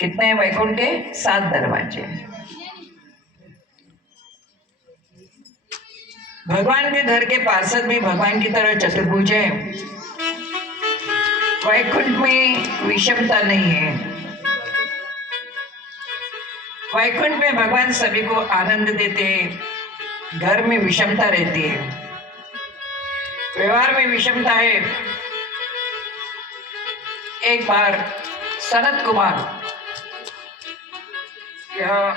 कितने वैकुंठ के 7 दरवाजे। भगवान के घर के पार्षद भी भगवान की तरह चतुर्भुज है। वैकुंठ में विषमता नहीं है। वैकुंठ में भगवान सभी को आनंद देते हैं। घर में विषमता रहती है, व्यवहार में विषमता है। एक बार सनत कुमार यह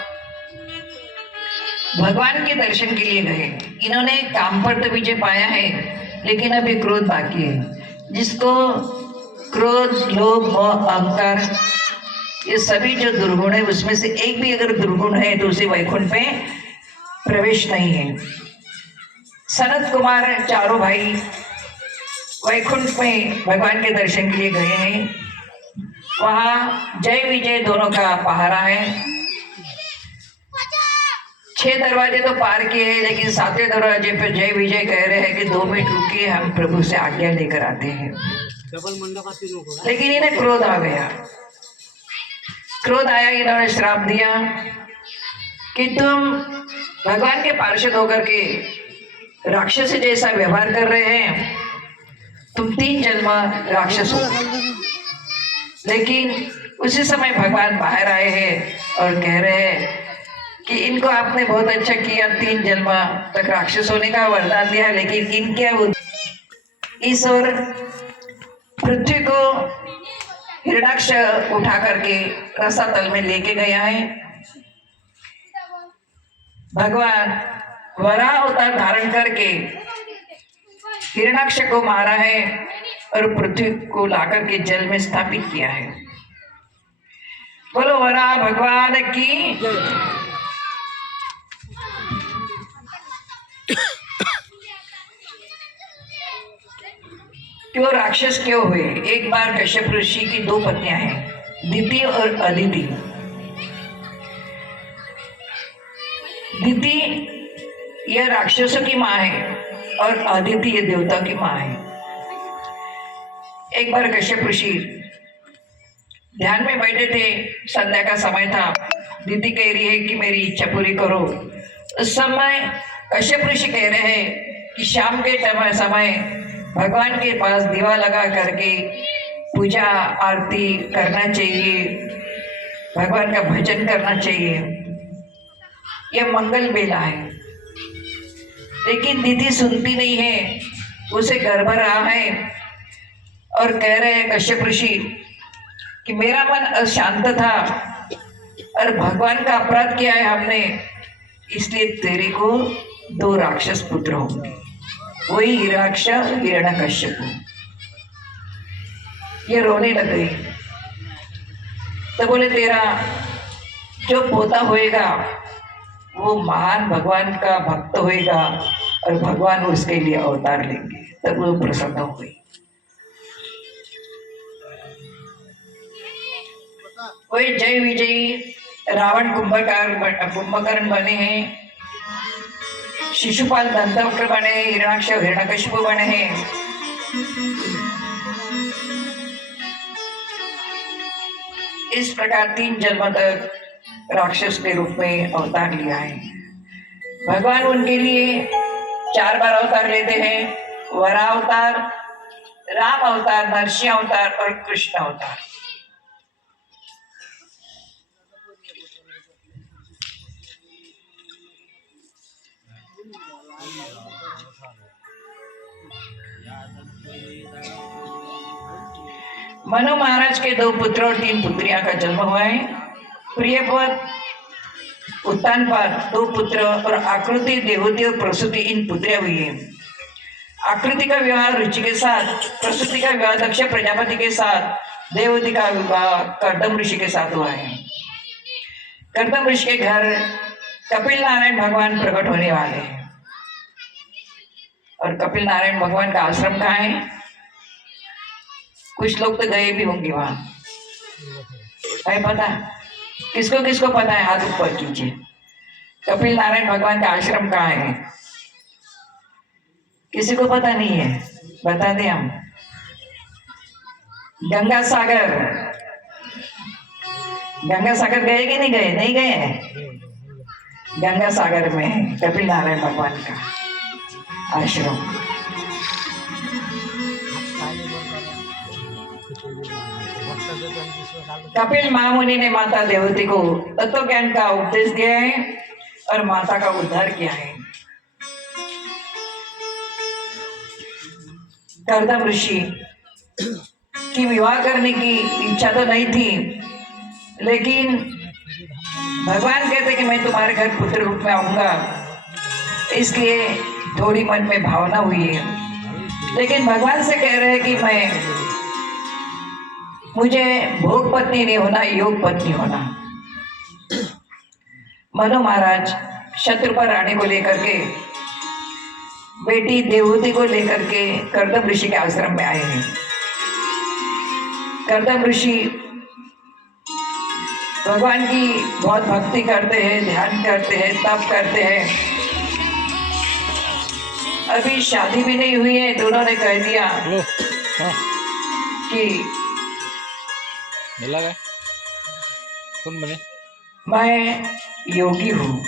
भगवान के दर्शन के लिए गए। इन्होंने काम पर तो विजय पाया है, लेकिन अभी क्रोध बाकी है। जिसको क्रोध, लोभ, मोह, अहंकार, ये सभी जो दुर्गुण है, उसमें से एक भी अगर दुर्गुण है तो उसे वैकुंठ में प्रवेश नहीं है। सनत कुमार चारों भाई वैकुंठ में भगवान के दर्शन के लिए गए हैं। वहां जय विजय दोनों का पहरा है। 6 दरवाजे तो पार किए हैं, लेकिन 7वें दरवाजे पे जय विजय कह रहे हैं कि 2 मिनट रुकिए, हम प्रभु से आज्ञा लेकर आते हैं। लेकिन इन्हें क्रोध आ गया। क्रोध आया, इन्होंने श्राप दिया कि तुम भगवान के पार्षद होकर के राक्षस जैसा व्यवहार कर रहे हैं, तुम 3 जन्म राक्षस हो। लेकिन उसी समय भगवान बाहर आए हैं और कह रहे हैं कि इनको आपने बहुत अच्छा किया, 3 जन्म तक राक्षस होने का वरदान दिया, लेकिन इनके इस और पृथ्वी को हिरणाक्ष उठा करके रसातल में लेके गया है। भगवान वराह अवतार धारण करके हिरणाक्ष को मारा है और पृथ्वी को लाकर के जल में स्थापित किया है। बोलो वराह भगवान की। क्यों राक्षस क्यों हुए? एक बार कश्यप ऋषि की 2 पत्नियां हैं, दिति और अदिति। दिति यह राक्षसों की माँ है और अदिति ये देवता की माँ है। एक बार कश्यप ऋषि ध्यान में बैठे थे, संध्या का समय था। दिति कह रही है कि मेरी इच्छा पूरी करो। उस समय कश्यप ऋषि कह रहे हैं कि शाम के समय भगवान के पास दीवा लगा करके पूजा आरती करना चाहिए, भगवान का भजन करना चाहिए, यह मंगल बेला है। लेकिन दीदी सुनती नहीं है, उसे गर्भ रहा है और कह रहे हैं कश्यप ऋषि कि मेरा मन अशांत था और भगवान का अपराध किया है हमने, इसलिए तेरे को 2 राक्षस पुत्र होंगे, वही हिरणाक्ष, हिरण्यकश्यप। ये रोने लग गई। तो बोले तेरा जो पोता होएगा वो महान भगवान का भक्त होएगा और भगवान उसके लिए अवतार लेंगे। तब वो प्रसन्न हो गई। वही जय विजयी रावण कुंभकर्ण बने हैं, शिशुपाल दंतवक्र बने, हिरणाक्ष हिरण्यकशिप बने हैं। इस प्रकार 3 जन्म तक राक्षस के रूप में अवतार लिया है। भगवान उनके लिए 4 बार अवतार लेते हैं, वराह अवतार, राम अवतार, नरसिंह अवतार और कृष्ण अवतार। मनु महाराज के 2 पुत्र और 3 पुत्रियां का जन्म हुआ है। प्रियपद, उत्तानपाद 2 पुत्र और आकृति, देवती और प्रसूति इन पुत्रियां हुई है। आकृति का विवाह रुचि के साथ, प्रसूति का विवाह दक्ष प्रजापति के साथ, देवती का विवाह कर्दम ऋषि के साथ हुआ है। कर्दम ऋषि के घर कपिल नारायण भगवान प्रकट होने वाले हैं। और कपिल नारायण भगवान का आश्रम कहाँ है? कुछ लोग तो गए भी होंगे वहां, है पता? किसको किसको पता है? हाथ ऊपर कीजिए। कपिल नारायण भगवान का आश्रम कहाँ है? किसी को पता नहीं है? बता दें हम। गंगा सागर, गंगा सागर गए कि नहीं गए? नहीं गए हैं। गंगा सागर में है कपिल नारायण भगवान का आश्रम। कपिल महामुनि ने माता देवती को तत्व ज्ञान का उपदेश दिया है और माता का उद्धार किया है। कर्दम ऋषि की विवाह करने की इच्छा तो नहीं थी, लेकिन भगवान कहते कि मैं तुम्हारे घर पुत्र रूप में आऊंगा, इसलिए थोड़ी मन में भावना हुई है। लेकिन भगवान से कह रहे हैं कि मुझे भोग पत्नी नहीं होना, योग पत्नी होना। मनु महाराज शत्रुपा रानी को लेकर के, बेटी देवहूति को लेकर के कर्दम ऋषि के आश्रम में आए हैं। कर्दम ऋषि भगवान की बहुत भक्ति करते हैं, ध्यान करते हैं, तप करते हैं। अभी शादी भी नहीं हुई है तो उन्होंने कह दिया कि कौन बने? मैं योगी हूँ।